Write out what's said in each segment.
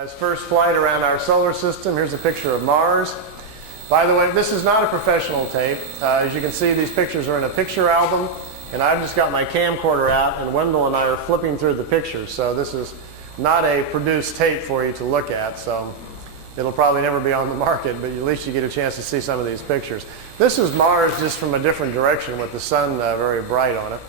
His first flight around our solar system. Here's a picture of Mars. By the way, this is not a professional tape. As you can see, these pictures are in a picture album, and I've just got my camcorder out, and Wendell and I are flipping through the pictures. So this is not a produced tape for you to look at. So it'll probably never be on the market, but at least you get a chance to see some of these pictures. This is Mars just from a different direction with the sun very bright on it.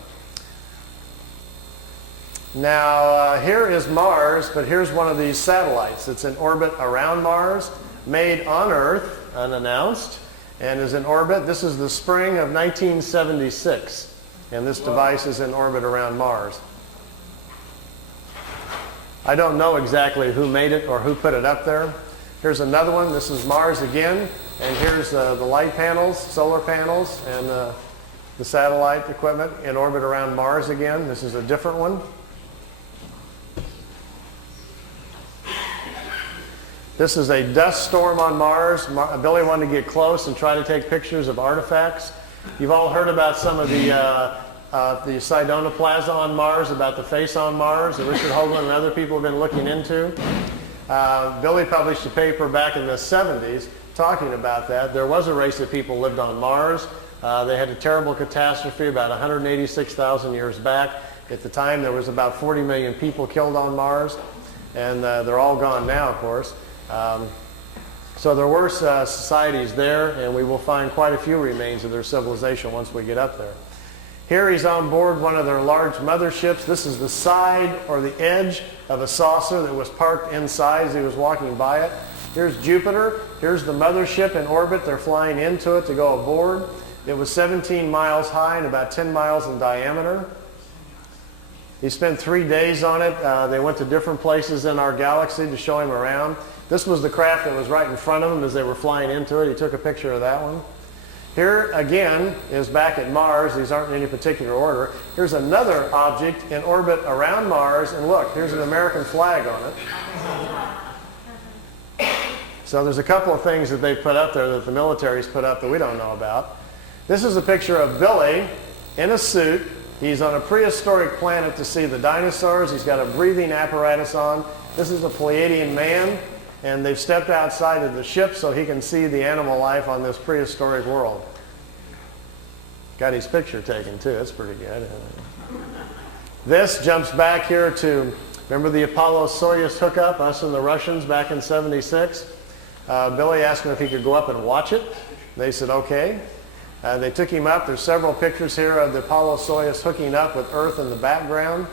Now, here is Mars, but here's one of these satellites. It's in orbit around Mars, made on Earth, unannounced, and is in orbit. This is the spring of 1976, and this device is in orbit around Mars. I don't know exactly who made it or who put it up there. Here's another one. This is Mars again, and here's the light panels, solar panels, and the satellite equipment in orbit around Mars again. This is a different one. This is a dust storm on Mars. Billy wanted to get close and try to take pictures of artifacts. You've all heard about some of the Sidonoplasma on Mars, about the face on Mars that Richard Hoagland and other people have been looking into. Billy published a paper back in the 70s talking about that. There was a race of people lived on Mars. They had a terrible catastrophe about 186,000 years back. At the time, there was about 40 million people killed on Mars, and they're all gone now, of course. So there were societies there, and we will find quite a few remains of their civilization once we get up there. Here he's on board one of their large motherships. This is the side or the edge of a saucer that was parked inside as he was walking by it. Here's Jupiter. Here's the mothership in orbit. They're flying into it to go aboard. It was 17 miles high and about 10 miles in diameter. He spent 3 days on it. They went to different places in our galaxy to show him around. This was the craft that was right in front of him as they were flying into it. He took a picture of that one. Here again is back at Mars. These aren't in any particular order. Here's another object in orbit around Mars, and look, here's an American flag on it. So there's a couple of things that they put up there that the military's put up that we don't know about. This is a picture of Billy in a suit. He's on a prehistoric planet to see the dinosaurs. He's got a breathing apparatus on. This is a Pleiadian man, and they've stepped outside of the ship so he can see the animal life on this prehistoric world. Got his picture taken too. That's pretty good. This jumps back here to, remember the Apollo-Soyuz hookup, us and the Russians back in '76? Billy asked him if he could go up and watch it. They said, okay. They took him up. There's several pictures here of the Apollo-Soyuz hooking up with Earth in the background.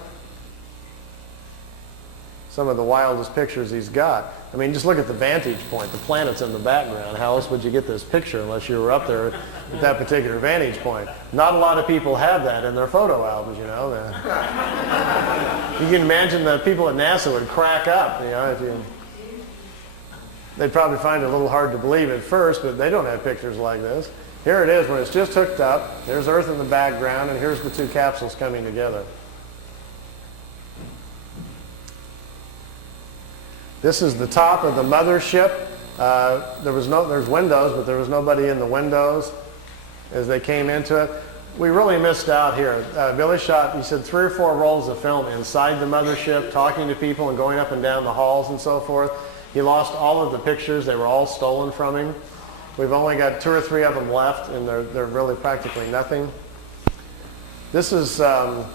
Some of the wildest pictures he's got. I mean, just look at the vantage point. The planet's in the background. How else would you get this picture unless you were up there at that particular vantage point? Not a lot of people have that in their photo albums, you know. You can imagine the people at NASA would crack up, you know. They'd probably find it a little hard to believe at first, but they don't have pictures like this. Here it is when it's just hooked up. There's Earth in the background, and here's the two capsules coming together. This is the top of the mothership. There's windows, but there was nobody in the windows as they came into it. We really missed out here. Billy shot, he said, 3 or 4 rolls of film inside the mothership, talking to people and going up and down the halls and so forth. He lost all of the pictures. They were all stolen from him. We've only got 2 or 3 of them left, and they're really practically nothing. This is a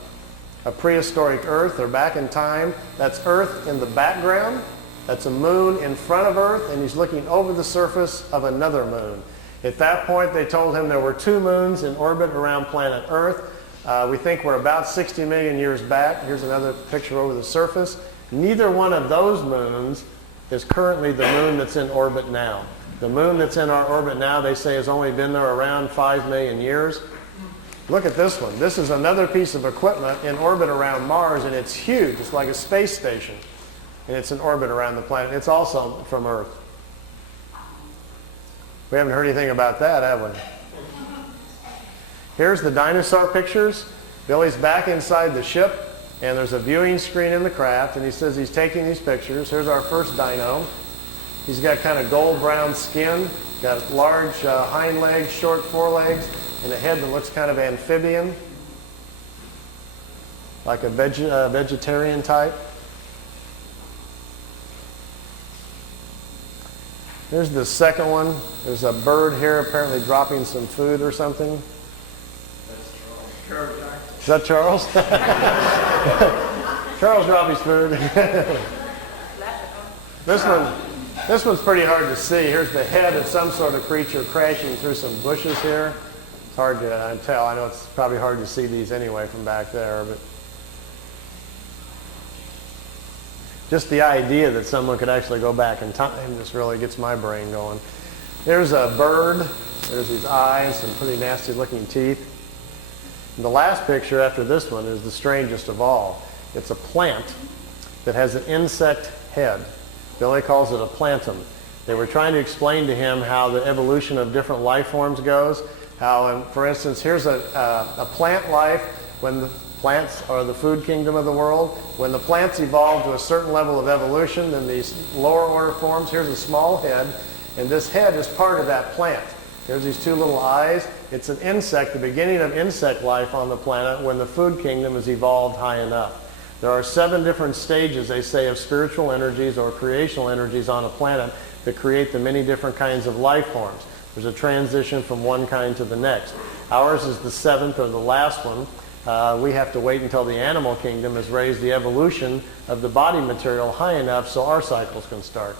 prehistoric Earth. They're back in time. That's Earth in the background. That's a moon in front of Earth, and he's looking over the surface of another moon. At that point, they told him there were 2 moons in orbit around planet Earth. We think we're about 60 million years back. Here's another picture over the surface. Neither one of those moons is currently the moon that's in orbit now. The moon that's in our orbit now, they say, has only been there around 5 million years. Look at this one. This is another piece of equipment in orbit around Mars, and it's huge. It's like a space station. And it's in orbit around the planet. It's also from Earth. We haven't heard anything about that, have we? Here's the dinosaur pictures. Billy's back inside the ship, and there's a viewing screen in the craft, and he says he's taking these pictures. Here's our first dino. He's got kind of gold-brown skin, got large hind legs, short forelegs, and a head that looks kind of amphibian, like a vegetarian type. Here's the second one. There's a bird here apparently dropping some food or something. Is that Charles? Charles dropped his food. This one's pretty hard to see. Here's the head of some sort of creature crashing through some bushes here. It's hard to tell. I know it's probably hard to see these anyway from back there, but just the idea that someone could actually go back in time just really gets my brain going. There's a bird. There's these eyes, some pretty nasty looking teeth. And the last picture after this one is the strangest of all. It's a plant that has an insect head. Billy calls it a plantum. They were trying to explain to him how the evolution of different life forms goes. How, for instance, here's a plant life when the plants are the food kingdom of the world. When the plants evolve to a certain level of evolution, then these lower order forms, here's a small head, and this head is part of that plant. There's these two little eyes. It's an insect, the beginning of insect life on the planet when the food kingdom has evolved high enough. There are 7 different stages, they say, of spiritual energies or creational energies on a planet that create the many different kinds of life forms. There's a transition from one kind to the next. Ours is the 7th or the last one. We have to wait until the animal kingdom has raised the evolution of the body material high enough so our cycles can start.